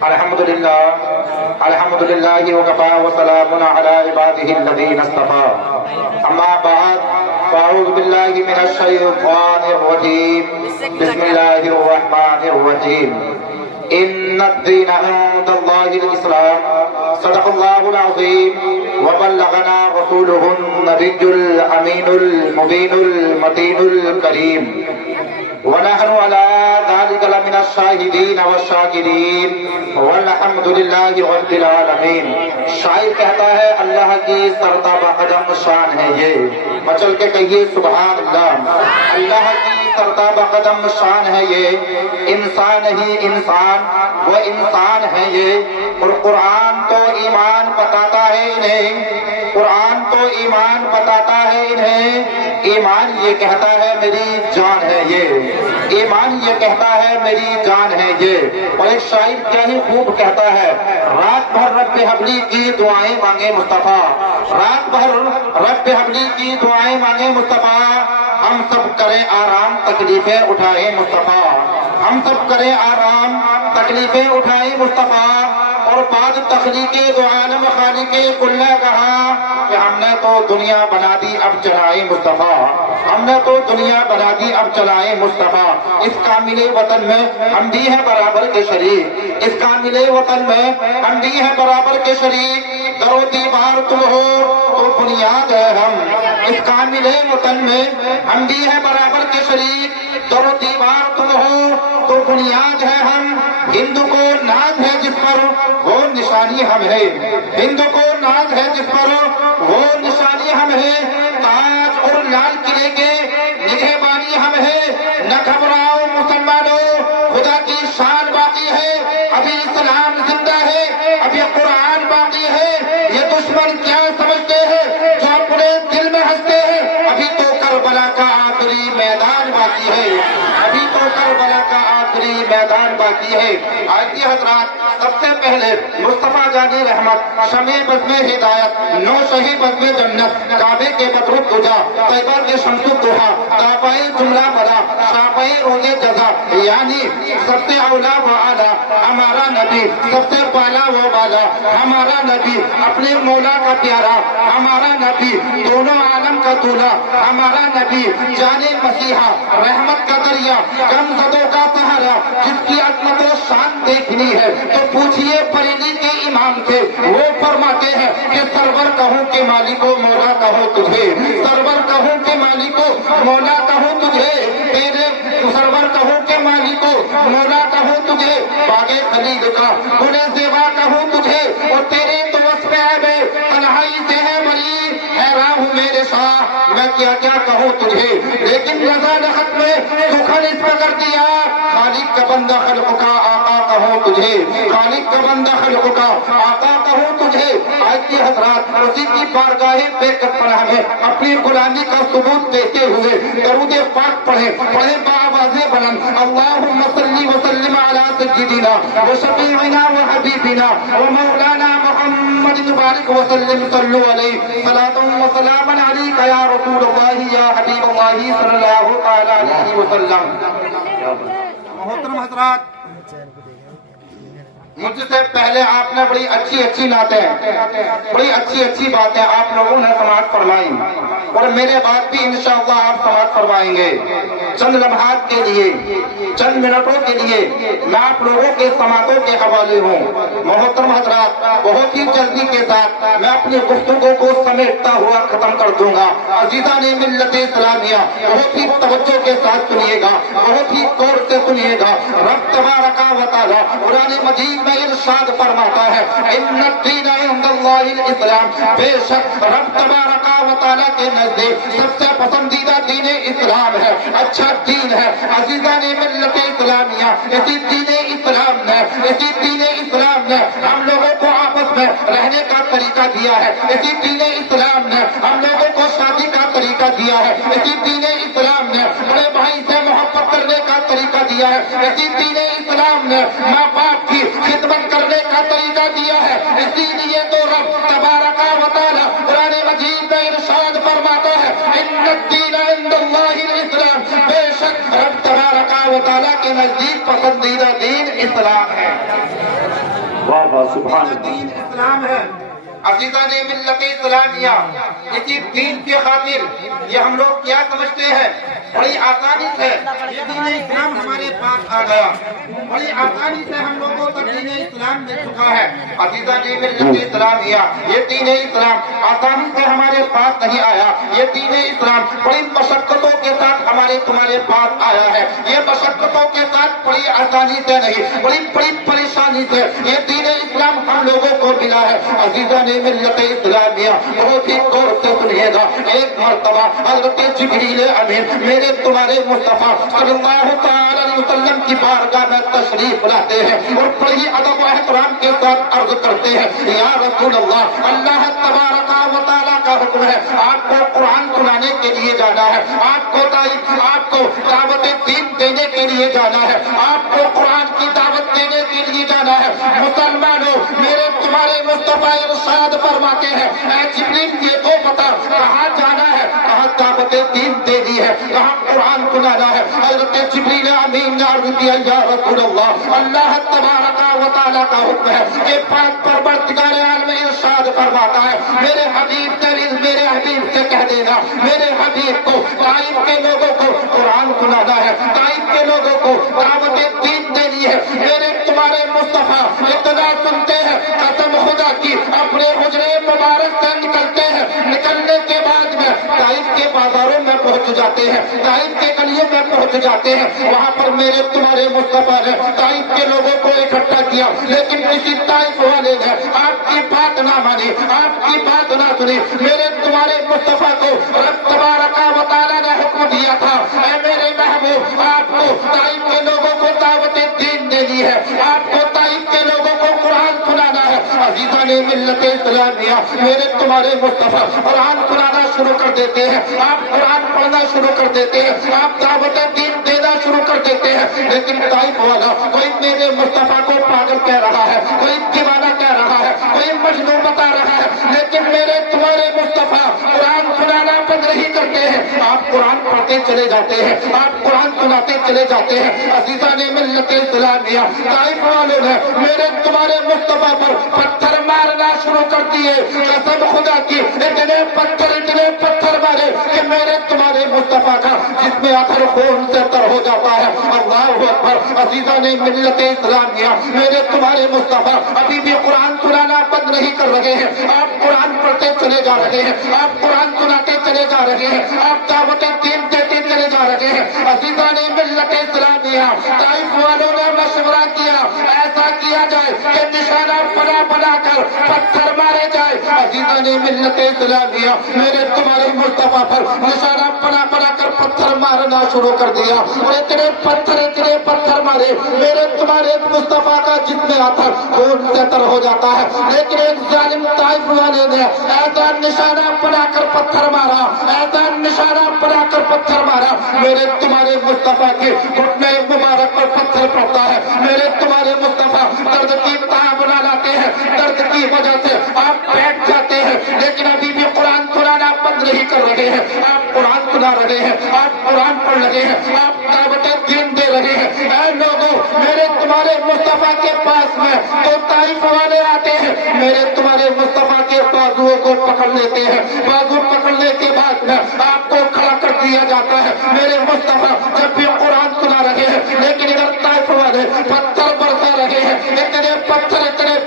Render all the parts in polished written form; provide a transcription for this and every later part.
الحمدللہ وکفا وسلام علی عباده الذین اصطفى اما بعد فاعوذ باللہ من الشیطان الرجیم بسم اللہ الرحمن الرحیم ان الدین عند اللہ الاسلام صدق اللہ العظیم وبلغنا رسوله النبی الامین المبین المتین الکریم ونحن على ذلك لمن الشاہدین والشاکرین والحمد للہ رب العالمین۔ شاعر کہتا ہے اللہ کی سرتابہ قدم شان ہے یہ، مچل کے کہیے سبحان اللہ۔ اللہ کی سرتابہ قدم شان ہے یہ، انسان ہی انسان وہ انسان ہے یہ، اور قرآن تو ایمان بتاتا ہے انہیں، قرآن تو ایمان بتاتا ہے انہیں، ایمان یہ کہتا ہے میری جان ہے یہ، ایمان یہ کہتا ہے میری جان ہے یہ۔ اور ایک شاعر کیا ہی خوب کہتا ہے، رات بھر رب حبلی کی دعائیں مانگے مصطفیٰ، رات بھر رب حبلی کی دعائیں مانگے مصطفیٰ، ہم سب کریں آرام تکلیفیں اٹھائے مصطفیٰ، ہم سب کریں آرام تکلیفیں اٹھائے مصطفیٰ۔ اور بعد تخلیق دو عالم خالق کل نے کہا کہ ہم نے تو دنیا بنا دی اب چلائے مصطفیٰ، ہم نے تو دنیا بنا دی اب چلائے مصطفیٰ۔ اس کامل وطن میں ہم بھی ہیں برابر کے شریک، اس کامل وطن میں ہم بھی ہیں برابر کے شریک، در و دیوار تم ہو تو بنیاد ہے ہم، اس کامل وطن میں ہم بھی ہیں برابر کے شریک، در و دیوار تم ہو تو بنیاد ہے ہم۔ ہندو کو ناز ہے جس پر وہ نشانی ہم ہے، ہندو کو ناز ہے جس پر وہ نشانی ہم ہے، تاج اور لال قلعے کے نگہبانی ہم ہے، نہ گھبراؤ مسلمانوں خدا کی شان باقی ہے، ابھی اسلام زندہ ہے، ابھی قرآن باقی ہے، یہ دشمن کیا سمجھتے ہیں جو اپنے دل میں ہنستے ہیں، ابھی تو کربلا کا آخری میدان باقی ہے، ابھی تو کربلا کا آخری میدان باقی ہے۔ آئیے حضرات، سب سے پہلے مصطفیٰ جانی رحمت، شمع بزم ہدایت، نو شہی بزم جنت، کعبے کے بدر الدجا، طیبہ کے شمس الضحا، تابعِ جملہ بلا، شافعِ روز جزا، یعنی سب سے اولا و اعلیٰ ہمارا نبی، سب سے بالا و بالا ہمارا نبی، اپنے مولا کا پیارا ہمارا نبی، دونوں عالم کا دولہا ہمارا نبی، جان مسیحا رحمت کا دریا، کم زدوں کا سہارا، جس کی عظمت و شان دیکھنی ہے تو پوچھئے بریلی کے امام سے، وہ فرماتے ہیں کہ سرور کہوں کہ مالکو مولا کہوں تجھے، سرور کہوں کہ مالکو مولا کہوں تجھے، تیرے سرور کہوں کہ مالکو مولا کہوں تجھے، باغ خلیل کا گلے زیبا کہوں تجھے، اور تیرے تو وصف میں تنہائی سے ہے بری، حیران ہوں میرے شاہ میں کیا کیا کہوں تجھے، لیکن رضا نے خط میں سخن اس پر کر دیا، خالق کا بندہ خلق کا آقا کہوں تجھے، خالق کا بندہ خلق کا آقا کہوں تجھے۔ آج کی حضرات اسی کی بارگاہ بے کس پر ہمیں اپنی غلامی کا ثبوت دیتے ہوئے درود پاک پڑھیں بآواز بلند، اللہم صلی وسلم علی سیدنا و شفیعنا و حبیبنا و مولانا محمد مبارک وسلم، صلو علیہ صلاۃ و سلاما علیک یا رسول اللہ یا حبیب اللہ صلی اللہ تعالی علیہ وسلم۔ محترم حضرات، مجھ سے پہلے آپ نے بڑی اچھی نعتیں، بڑی اچھی باتیں آپ لوگوں نے سماعت فرمائی، اور میرے بعد بھی انشاءاللہ آپ سماعت فرمائیں گے۔ چند لمحات کے لیے، چند منٹوں کے لیے میں آپ لوگوں کے سماعتوں کے حوالے ہوں۔ محترم حضرات، بہت ہی جلدی کے ساتھ میں اپنی گفتگو کو سمیٹتا ہوا ختم کر دوں گا۔ عزیزان ملت اسلامیہ، بہت ہی توجہ کے ساتھ سنیے گا، بہت ہی غور سے سنیے گا۔ رب تبارک و تعالی قرآن مجید میں ارشاد فرماتا ہے، ان الدین عند اللہ الاسلام، بے شک رب تبارک و تعالی کے نزدیک سب سے پسندیدہ دین اسلام ہے، اچھا دین ہے۔ عزیزان ملت اسلامیہ، اسی دین اسلام نے، اسی دین اسلام نے ہم لوگوں کو آپس میں رہنے کا طریقہ دیا ہے، اسی دین اسلام نے ہم لوگوں کو شادی کا طریقہ دیا ہے، اسی دین اسلام نے بڑے بھائی سے محبت کرنے کا طریقہ دیا ہے، اسی دین اسلام نے ماں باپ کی خدمت کرنے کا طریقہ دیا ہے۔ اسی لیے تو رب تبارک و تعالی قرآن مجید میں ارشاد فرماتا ہے، ان الدین عند اللہ الاسلام، بے شک رب تبارک و تعالی کے نزدیک پسندیدہ دین اسلام ہے۔ مرحبا سبحان اللہ۔ دین اسلام ہے عزیزان ملت اسلامیہ، اسی دین کی خاطر یہ ہم لوگ کیا سمجھتے ہیں، بڑی آسانی سے یہ دین اسلام ہمارے پاس آ گیا، بڑی آسانی سے ہم لوگوں کو دین اسلام مل چکا ہے۔ عزیزان ملت اسلامیہ، یہ دین اسلام آسانی سے ہمارے پاس نہیں آیا، یہ دین اسلام بڑی مشقتوں کے ساتھ ہمارے تمہارے پاس آیا ہے۔ یہ مشقتوں کے ساتھ بڑی آسانی سے نہیں، بڑی بڑی پریشانی سے یہ دین اسلام ہم لوگوں کو ملا ہے۔ عزیزان ملت اسلامیہ، بہت ہی غور سے سنیے گا، ایک مرتبہ حضرت جبریل امین میرے تمہارے مصطفیٰ صلی اللہ تعالی علیہ وسلم کی بارگاہ میں تشریف لاتے ہیں اور بڑی ادب و احترام کے ساتھ عرض کرتے ہیں، یا رسول اللہ، اللہ تبارک و تعالیٰ کا حکم ہے آپ کو قرآن سنانے کے لیے جانا ہے، آپ کو دعوت دین دینے کے لیے جانا ہے، آپ کو قرآن کی دعوت دینے کے لیے جانا ہے۔ مسلمانوں، میرے تمہارے مصطفیٰ ارشاد فرماتے ہیں، اے جبریل یہ تو بتا کہاں جانا ہے، کہاں دعوت دین دینی ہے، کہاں قرآن سنانا ہے۔ حضرت جبریل امین نے عرض کیا، یا رسول اللہ، اللہ تبارک و تعالیٰ کا حکم ہے کہ پاک پروردگار عالم ارشاد فرماتا ہے، میرے حبیب سے کہہ دینا، میرے حبیب کو طائف کے لوگوں کو قرآن سنانا ہے، طائف کے لوگوں کو دعوت دین دینی ہے۔ میرے تمہارے مصطفیٰ اتنا سنتے ہیں، قسم خدا کی اپنے حجرے مبارک سے نکلتے ہیں، نکلنے کے بعد میں طائف کے بازاروں میں پہنچ جاتے ہیں، طائف کے گلیوں میں پہنچ جاتے ہیں۔ وہاں پر میرے تمہارے مصطفیٰ نے طائف کے لوگوں کو اکٹھا کیا، لیکن کسی طائف والے نے آپ کی بات نہ مانی، آپ کی بات نہ سنی۔ میرے تمہارے مصطفیٰ کو رب تبارک و تعالیٰ نے حکم دیا تھا، اے میرے محبوب، آپ کو طائف کے لوگوں کو دعوت دین دینی ہے، آپ کو طائف کے لوگوں کو قرآن سنانا ہے۔ عزیزان ملت اسلامیہ، میرے تمہارے مصطفیٰ قرآن سنانا شروع کر دیتے ہیں، آپ قرآن پڑھنا شروع کر دیتے ہیں، آپ دعوت دین دینا شروع کر دیتے ہیں، لیکن طائف والا کوئی میرے مصطفیٰ کو پاگل کہہ رہا ہے، کوئی دیوانہ کہہ رہا ہے، کوئی مجنون بتا رہا ہے، لیکن میرے تمہارے مصطفیٰ قرآن سنانا بند نہیں کرتے ہیں، آپ قرآن پڑھتے چلے جاتے ہیں، آپ قرآن سناتے چلے جاتے ہیں۔ عزیزان ملت اسلامیہ، طائف والوں نے میرے تمہارے مصطفیٰ پر پتھر مارنا شروع کر دیے، قسم خدا کی اتنے پتھر مارے کہ میرے تمہارے مصطفیٰ کا جس میں آخر خون سے تر ہو جاتا ہے۔ اللہ اکبر۔ عزیزان ملت اسلامیہ، میرے تمہارے مصطفیٰ ابھی بھی قرآن سنانا بند نہیں کر رہے ہیں، آپ قرآن پڑھتے چلے جا رہے ہیں، آپ قرآن سناتے چلے جا رہے ہیں، آپ دعوت دین دیتے چلے جا رہے ہیں۔ عزیزان ملت اسلامیہ، طائف والوں نے مشورہ کیا، ایسا کیا جائے کہ نشانہ بنا کر پتھر مارے جائے۔ عزیزان ملت اسلامیہ، میرے تمہارے مصطفیٰ پر نشانہ بنا کر پتھر مارنا شروع کر دیا، اور اتنے پتھر مارے، میرے تمہارے مصطفیٰ کا جتنے آتا خون سے تر ہو جاتا ہے، لیکن ایک ظالم طائف والے نے ایسا نشانہ بنا کر پتھر مارا، ایسا نشانہ بنا کر پتھر مارا، میرے تمہارے مصطفیٰ کے گھٹنے مبارک پر پتھر پڑتا ہے۔ میرے تمہارے مصطفیٰ درد کی تاب بنا لاتے ہیں، درد کی وجہ سے آپ بیٹھ جاتے ہیں، لیکن ابھی بھی قرآن سنانا بند نہیں کر رہے ہیں، آپ قرآن سنا رہے ہیں، آپ قرآن پڑھ رہے ہیں، آپ دعوت دین دے رہے ہیں۔ اے لوگوں، میرے تمہارے مصطفیٰ کے پاس میں تو طائف والے آتے ہیں، میرے تمہارے مصطفیٰ کے بازوؤں کو پکڑ لیتے ہیں، بازو پکڑنے کے بعد میں آپ کو کھڑا کر دیا جاتا ہے۔ میرے مصطفیٰ جب بھی قرآن سنا رہے ہیں، لیکن ادھر طائف والے پتھر برسا رہے ہیں، اتنے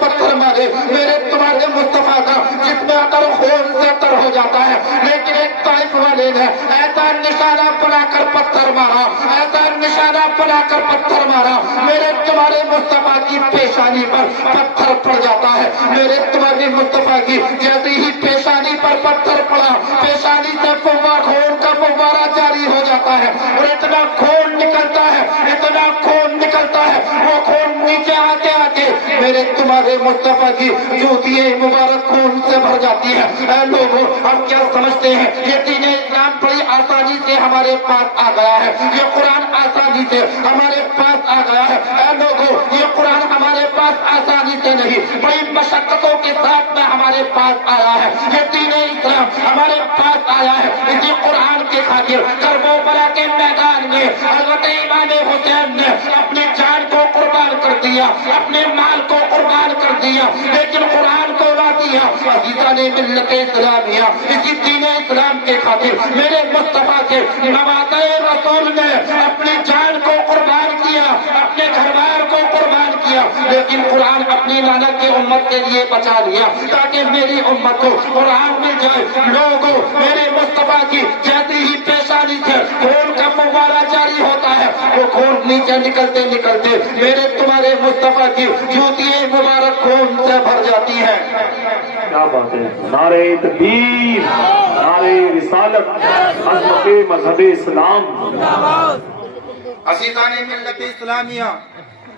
پتھر مارے، میرے تمہارے مصطفیٰ کا جس میں اگر خون سے تر ہو جاتا ہے، لیکن ایک طائف والے نے ایسا نشانہ بنا کر پتھر مارا، ایسا نشانہ بنا کر پتھر مارا، میرے تمہارے مصطفیٰ کی پیشانی پر پتھر پڑ جاتا ہے۔ میرے تمہارے مصطفیٰ کی جیسے ہی پیشانی پر پتھر پڑا، پیشانی سے خون کا فوارہ جاری ہو جاتا ہے، اور اتنا خون نکلتا ہے، اتنا خون نکلتا ہے، وہ خون نیچے آتے آتے میرے تمہارے مصطفیٰ کی جوتیاں مبارک خون سے بھر جاتی ہے۔ اے لوگوں، ہم کیا سمجھتے ہیں یہ دین اسلام بڑی آسانی سے ہمارے پاس آ گیا ہے، یہ قرآن آسانی سے ہمارے پاس آ گیا ہے۔ اے لوگوں، یہ قرآن ہمارے پاس آسانی سے نہیں، بڑی مشقتوں کے ساتھ میں ہمارے پاس آیا ہے۔ یہ دین اسلام ہمارے پاس آیا ہے اسی قرآن کے خاطر کربلا کے میدان میں حضرت امام حسین نے اپنی جان کو قربان کر دیا، اپنے مال کو قربان کر دیا لیکن قرآن کو اڑا دیا. عزیزان ملت اسلامیہ، اسی دین اسلام کے خاطر میرے مصطفیٰ کے نوادہ رسول نے اپنی جان کو قربان کیا، اپنے گھر بار کو قربان کیا، لیکن قرآن اپنی لعنت کی امت کے لیے بچا لیا تاکہ میری امت کو قرآن مل جائے. لوگوں، میرے مصطفیٰ کی جیسے ہی پیشانی سے خون کا فوارہ جاری ہوتا ہے، وہ خون نیچے نکلتے نکلتے میرے تمہارے مصطفیٰ کی جوتیاں مبارک خون سے بھر جاتی ہیں. کیا بات ہے! نعرہ تکبیر، نعرہ رسالت، عظمت مذہب اسلام. عزیزان ملت اسلامیہ،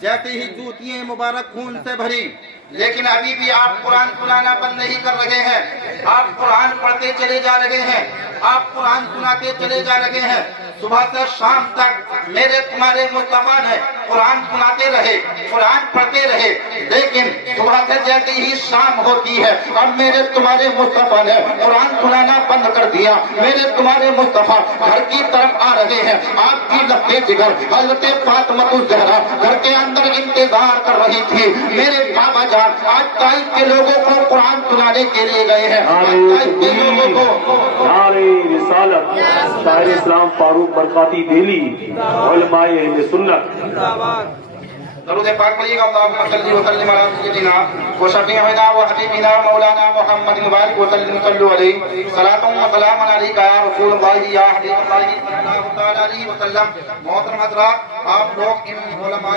جیسے ہی جوتیاں مبارک خون سے بھری، لیکن ابھی بھی آپ قرآن سنانا بند نہیں کر رہے ہیں. آپ قرآن پڑھتے چلے جا رہے ہیں، آپ قرآن سناتے چلے جا رہے ہیں. صبح سے شام تک میرے تمہارے مصطفیٰ نے قرآن سناتے رہے، قرآن پڑھتے رہے، لیکن صبح سے جیسے ہی شام ہوتی ہے اب میرے تمہارے مصطفیٰ نے قرآن سنانا بند کر دیا. میرے تمہارے مصطفیٰ گھر کی طرف آ رہے ہیں. آپ کی لبے جگر حضرت فاطمہ الزہرا گھر کے اندر انتظار کر رہی تھی. میرے بابا جان آج طائف کے لوگوں کو قرآن سنانے کے لیے گئے ہیں. طائف کے لوگوں کو نعرہ رسالت، شاعر اسلام فاروق برکاتی دہلی، علماء اہل سنت. درود پاک پڑھیے گا. اللہم صلی وسلم علی سیدنا و شفیعنا و حبیبنا مولانا محمد مبارک وسلم صلو علیہ صلاۃ و سلام علیک یا رسول اللہ یا حبیب اللہ صلی اللہ تعالی علیہ وسلم. محترم حضرات، آپ لوگ ان علماء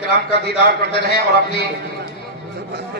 کرام کا دیدار کرتے رہیں اور اپنی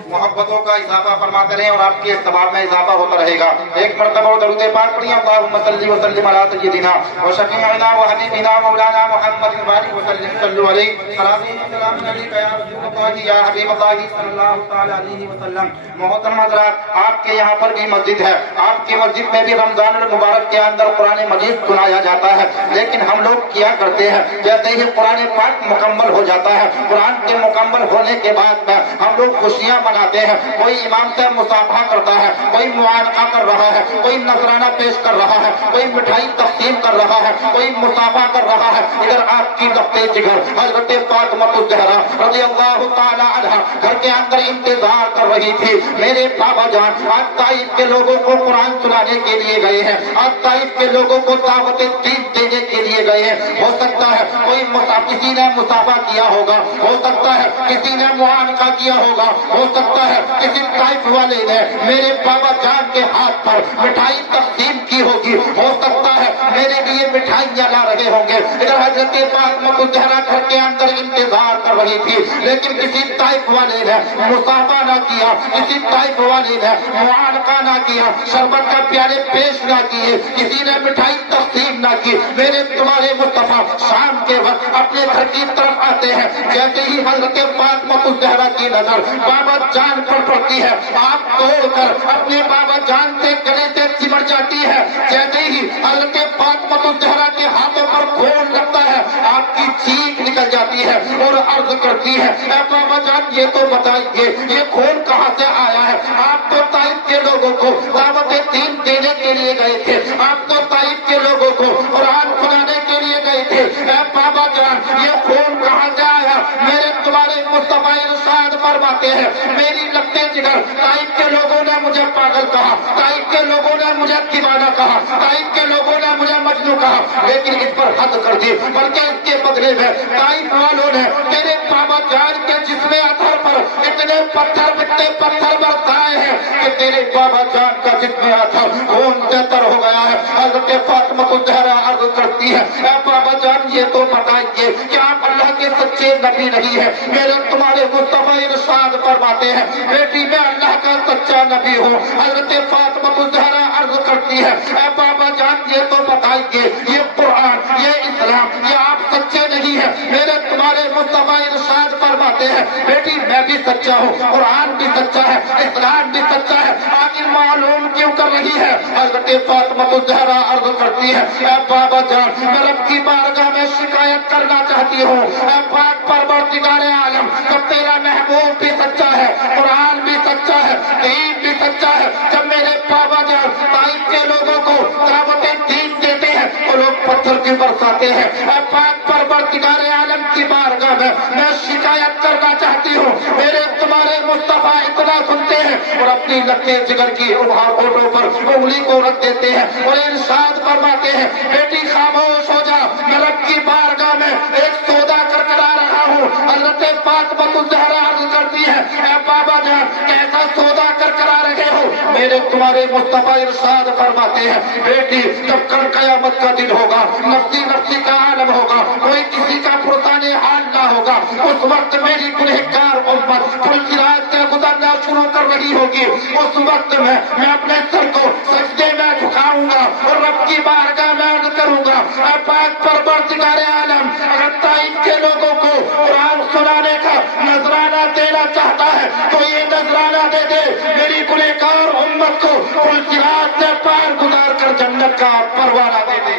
محبتوں کا اضافہ فرماتے رہیں اور آپ کے ثواب میں اضافہ ہوتا رہے گا. ایک مرتبہ درود پاک پڑھیے. اللہم صلی وسلم علی سیدنا و شفیعنا و حبیبنا مولانا محمد مبارک وسلم صلو علیہ صلاۃ و سلام علیک یا رسول اللہ یا حبیب اللہ صلی اللہ تعالی علیہ وسلم. محترم حضرات، آپ کے یہاں پر بھی مسجد ہے. آپ کی مسجد میں بھی رمضان المبارک کے اندر قرآن مجید سنایا جاتا ہے، لیکن ہم لوگ کیا کرتے ہیں جیسے ہی قرآن پاک مکمل ہو جاتا ہے، قرآن کے مکمل ہونے کے بعد میں ہم لوگ خوشیاں مناتے ہیں. کوئی امام سے مصافحہ کرتا ہے، کوئی معانقہ کر رہا ہے، کوئی نذرانہ پیش کر رہا ہے، کوئی مٹھائی تقسیم کر رہا ہے، کوئی مصافحہ کر رہا ہے. ادھر آپ کی لبے جگر حضرت فاطمہ الزہرا رضی اللہ تعالی عنہا گھر کے اندر انتظار کر رہی تھی. میرے بابا جان آج طائف کے لوگوں کو قرآن سنانے کے لیے گئے ہیں، آج طائف کے لوگوں کو دعوت دین دینے کے لیے گئے ہیں. ہو سکتا ہے کوئی کسی نے مصافحہ کیا ہوگا، ہو سکتا ہے کسی نے معانقہ کیا ہوگا، ہو سکتا ہے کسی طائف والے نے میرے بابا جان کے ہاتھ پر مٹھائی تقسیم کی ہوگی، ہو سکتا ہے میرے لیے مٹھائیاں لا رہے ہوں گے. ادھر حضرت فاطمہ الزہرا گھر کے اندر انتظار کر رہی تھی، لیکن کسی طائف والے نے مصافحہ نہ کیا، کسی طائف والے نے معانقہ نہ کیا، شربت کا پیالے پیش نہ کیے، کسی نے مٹھائی تقسیم نہ کی. میرے تمہارے مصطفیٰ شام کے وقت اپنے گھر کی طرف آتے ہیں. جیسے ہی حضرت فاطمہ الزہرا کی نظر بابا جان پر پڑتی ہے، آپ توڑ کر اپنے بابا جان سے گلے سے چمٹ جاتی ہے. جیسے ہی حضرت فاطمہ الزہرا کے ہاتھوں پر خون لگتا ہے، آپ کی چیخ نکل جاتی ہے اور عرض کرتی ہے، اے بابا جان یہ تو بتائیے یہ خون کہاں سے آیا ہے؟ آپ تو طائف کے لوگوں کو دعوت دین دینے کے لیے گئے تھے، آپ تو طائف کے لوگوں کو قرآن سنانے کے لیے گئے تھے. اے بابا جان یہ خون کہاں سے آیا؟ میرے تمہارے مصطفیٰ ارشاد فرماتے ہیں، میری لبے جگر طائف کے لوگوں نے مجھے پاگل کہا، طائف کے لوگوں نے مجھے دیوانہ کہا، طائف کے لوگوں نے مجھے مجنون کہا، لیکن اس پر حد کر دی. بلکہ اس کے بدلے میں طائف والوں نے تیرے بابا جان کے جسم اطہر پر اتنے پتھر برسائے ہیں کہ تیرے بابا جان کا جسم اطہر خون سے تر ہو گیا ہے. حضرت فاطمہ الزہرا عرض کرتی ہے، اے بابا جان یہ تو بتائیے کہ آپ اللہ کے سچے نبی نہیں ہے؟ میرے تمہارے مصطفیٰ ارشاد فرماتے ہیں، بیٹی میں اللہ کا سچا نبی ہوں. حضرت فاطمہ الزہرا عرض کرتی ہے، اے بابا جان یہ تو بتائیے یہ قرآن، یہ اسلام، یہ آپ سچے نہیں ہیں؟ میرے تمہارے مصطفیٰ ارشاد فرماتے ہیں، بیٹی میں بھی سچا ہوں، قرآن بھی سچا ہے، اسلام بھی سچا ہے، آخر معلوم کیوں کر رہی ہے؟ حضرت فاطمہ الزہرا عرض کرتی ہے، اے بابا جان میں رب کی بارگاہ میں شکایت کرنا چاہتی ہوں، اے پاک پروردگار عالم جب تیرا محبوب بھی سچا ہے، قرآن بھی سچا ہے، دین بھی سچا ہے، جب میرے بابا جان طائف کے لوگوں کو دعوت دین دیتے ہیں وہ لوگ پتھر کی برساتے ہیں، اے پاک پروردگار عالم کی بارگاہ بعد میں شکایت کرنا چاہتی ہوں، میرے تمہارے مصطفیٰ اتنا سنتے ہیں اور اپنی لگتے جگر کی ہونٹوں پر انگلی کو رکھ دیتے ہیں اور ارشاد فرماتے ہیں بیٹی خاموش ہو جا، میں رب کی بارگاہ میں ایک سودا کرا رہا ہوں۔ حضرت فاطمہ الزہرا عرض کرتی ہے اے بابا جان کیسا سودا کرا رہے ہو؟ میرے تمہارے مصطفیٰ ارشاد فرماتے ہیں بیٹی جب کل قیامت کا دن ہوگا، نفسی نفسی کا عالم ہوگا، کوئی کسی کا پرسانے حال نہ ہوگا، اس وقت میری گنہگار امت پل صراط سے گزرنا شروع کر رہی ہوگی، اس وقت میں اپنے سر کو سجدے میں جھکاؤں گا اور رب کی بارگاہ میں عرض کروں گا اے پاک پروردگار عالم، اگر طائف کے لوگوں کو قرآن سنانے کا نذرانہ دینا چاہتا ہے تو یہ نذرانہ دے دے، میری گنہگار امت کو پل صراط سے پار گزار کر جنت کا پروانہ دے دے،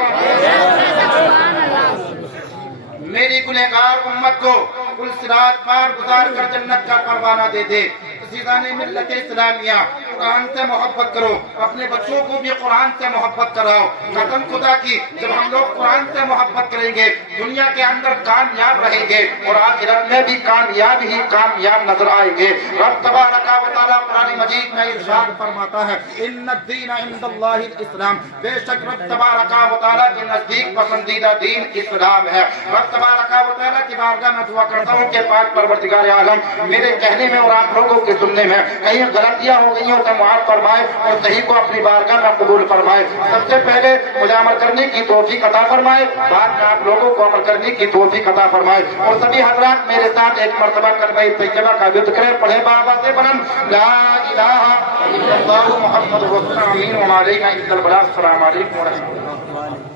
میری گنہگار امت کو پل صراط پار گزار کر جنت کا پروانہ دے دے۔ عزیزان ملت اسلامیہ، قرآن سے محبت کرو، اپنے بچوں کو بھی قرآن سے محبت کراؤ۔ قسم خدا کی جب ہم لوگ قرآن سے محبت کریں گے دنیا کے اندر کامیاب رہیں گے اور آخرت میں بھی کامیاب ہی کامیاب نظر آئیں گے۔ رب تبارک و تعالیٰ قرآن مجید میں ارشاد فرماتا ہے ان الدین عند اللہ الاسلام، بے شک رب تبارک و تعالیٰ کے نزدیک پسندیدہ دین اسلام ہے۔ رب تبارک و تعالیٰ کی بارگاہ میں دعا کرتا ہوں کہ پاک پروردگار عالم میرے کہنے میں اور آپ لوگوں کے سننے میں کہیں غلطیاں ہو گئی ہوں تو معاف فرمائے اور صحیح کو اپنی بارگاہ میں قبول فرمائے۔ سب سے پہلے مجھے عمل کرنے کی توفیق عطا فرمائے، بعد میں آپ لوگوں کو عمل کرنے کی توفیق عطا فرمائے۔ اور سبھی حضرات میرے ساتھ ایک مرتبہ کلمہ طیبہ کا ذکر کریں، پڑھیں بابا سے بلند لا الہ الا اللہ محمد رسول اللہ علیہ السلام۔ السلام علیکم ورحمۃ اللہ۔